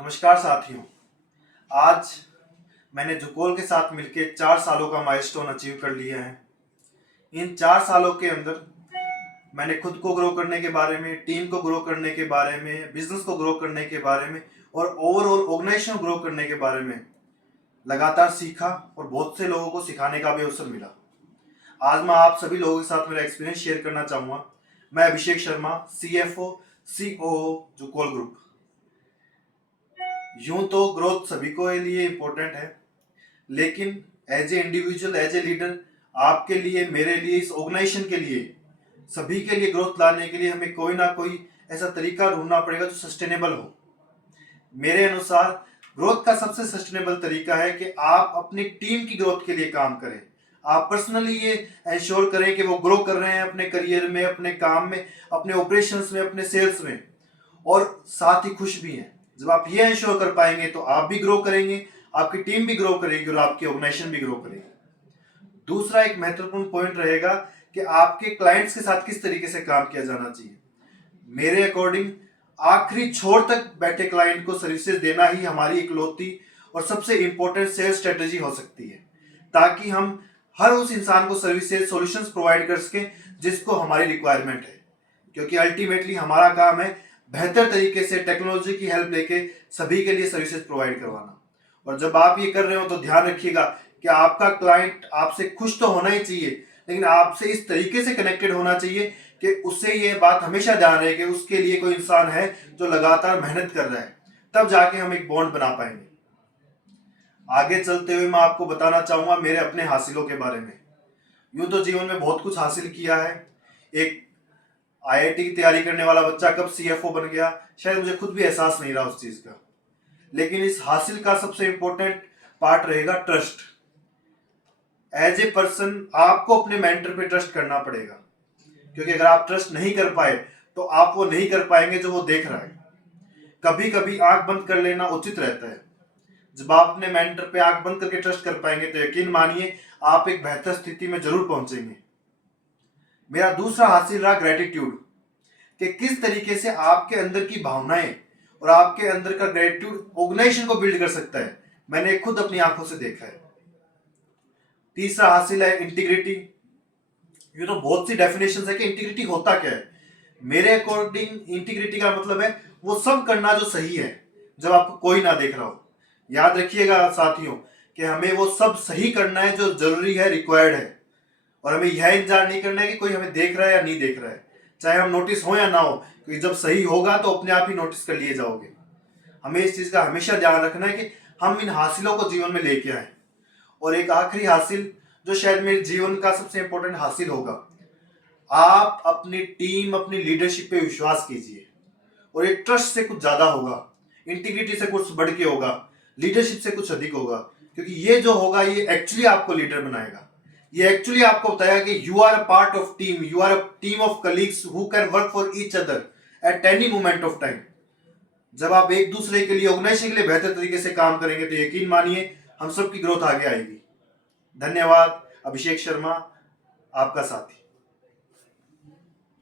नमस्कार साथियों। आज मैंने जुकोल के साथ मिलकर 4 सालों का माइलस्टोन अचीव कर लिया है। इन 4 सालों के अंदर मैंने खुद को ग्रो करने के बारे में, टीम को ग्रो करने के बारे में, बिजनेस को ग्रो करने के बारे में और ओवरऑल ऑर्गेनाइजेशन ग्रो करने के बारे में लगातार सीखा और बहुत से लोगों को सिखाने का भी अवसर मिला। आज मैं आप सभी लोगों के साथ मेरा एक्सपीरियंस शेयर करना चाहूँगा। मैं अभिषेक शर्मा, CFO COO जुकोल ग्रुप। यूं तो ग्रोथ सभी को लिए इम्पोर्टेंट है, लेकिन as a individual, as a leader, आपके लिए, मेरे लिए, इस ऑर्गेनाइजेशन के लिए, सभी के लिए ग्रोथ लाने के लिए हमें कोई ना कोई ऐसा तरीका ढूंढना पड़ेगा जो सस्टेनेबल हो। मेरे अनुसार ग्रोथ का सबसे सस्टेनेबल तरीका है कि आप अपनी टीम की ग्रोथ के लिए काम करें। आप पर्सनली ये इंश्योर करें कि वो ग्रो कर रहे हैं अपने करियर में, अपने काम में, अपने ऑपरेशंस में, अपने सेल्स में, और साथ ही खुश भी हैं। जब आप ये इंश्योर कर पाएंगे तो आप भी ग्रो करेंगे, आपकी टीम भी ग्रो करेगी और आपकी ऑर्गेनाइजेशन भी ग्रो करेगी। दूसरा एक महत्वपूर्ण पॉइंट रहेगा कि आपके क्लाइंट्स के साथ किस तरीके से काम किया जाना चाहिए। मेरे अकॉर्डिंग आखिरी छोर तक बैठे क्लाइंट को सर्विसेज देना ही हमारी इकलौती और सबसे इंपॉर्टेंट सेल्स स्ट्रेटेजी हो सकती है, ताकि हम हर उस इंसान को सर्विसेज, सॉल्यूशंस प्रोवाइड कर सकें जिसको हमारी रिक्वायरमेंट है। क्योंकि अल्टीमेटली हमारा काम है बेहतर तरीके से टेक्नोलॉजी की हेल्प लेके सभी के लिए सर्विसेज प्रोवाइड करवाना। और जब आप ये कर रहे हो तो ध्यान रखिएगा कि आपका क्लाइंट आपसे खुश तो होना ही चाहिए, लेकिन आपसे इस तरीके से कनेक्टेड होना चाहिए कि उससे ये बात हमेशा ध्यान रहे कि उसके लिए कोई इंसान है जो लगातार मेहनत कर रहा है। तब जाके हम एक बॉन्ड बना पाएंगे। आगे चलते हुए मैं आपको बताना चाहूंगा मेरे अपने हासिलों के बारे में। यूं तो जीवन में बहुत कुछ हासिल किया है। एक IIT की तैयारी करने वाला बच्चा कब CFO बन गया, शायद मुझे खुद भी एहसास नहीं रहा उस चीज का। लेकिन इस हासिल का सबसे इंपॉर्टेंट पार्ट रहेगा ट्रस्ट। एज ए पर्सन आपको अपने मेंटर पे ट्रस्ट करना पड़ेगा, क्योंकि अगर आप ट्रस्ट नहीं कर पाए तो आप वो नहीं कर पाएंगे जो वो देख रहा है। कभी कभी आंख बंद कर लेना उचित रहता है। जब आप अपने मेंटर पे आंख बंद करके ट्रस्ट कर पाएंगे तो यकीन मानिए आप एक बेहतर स्थिति में जरूर पहुंचेंगे। मेरा दूसरा हासिल रहा ग्रेटिट्यूड, कि किस तरीके से आपके अंदर की भावनाएं और आपके अंदर का ग्रेटिट्यूड ऑर्गेनाइजेशन को बिल्ड कर सकता है। मैंने खुद अपनी आंखों से देखा है। तीसरा हासिल है इंटीग्रिटी। ये तो बहुत सी डेफिनेशन है कि इंटीग्रिटी होता क्या है। मेरे अकॉर्डिंग इंटीग्रिटी का मतलब है वो सब करना जो सही है जब आपको कोई ना देख रहा हो। याद रखिएगा साथियों कि हमें वो सब सही करना है जो जरूरी है, रिक्वायर्ड है, और हमें यह इंतजार नहीं करना है कि कोई हमें देख रहा है या नहीं देख रहा है, चाहे हम नोटिस हो या ना हो, क्योंकि जब सही होगा तो अपने आप ही नोटिस कर लिए जाओगे। हमें इस चीज का हमेशा ध्यान रखना है कि हम इन हासिलों को जीवन में लेके आए। और एक आखिरी हासिल जो शायद मेरे जीवन का सबसे इंपॉर्टेंट हासिल होगा, आप अपनी टीम, अपनी लीडरशिप पे विश्वास कीजिए। और एक ट्रस्ट से कुछ ज्यादा होगा, इंटीग्रिटी से कुछ बढ़ के होगा, लीडरशिप से कुछ अधिक होगा, क्योंकि ये जो होगा ये एक्चुअली आपको लीडर बनाएगा। ये एक्चुअली आपको बताया कि you are a part of team, you are a team of colleagues who can work for each other at any moment of time. जब आप एक दूसरे के लिए, ऑर्गेनाइजेशन के लिए बेहतर तरीके से काम करेंगे तो यकीन मानिए हम सबकी ग्रोथ आगे आएगी। धन्यवाद। अभिषेक शर्मा, आपका साथी।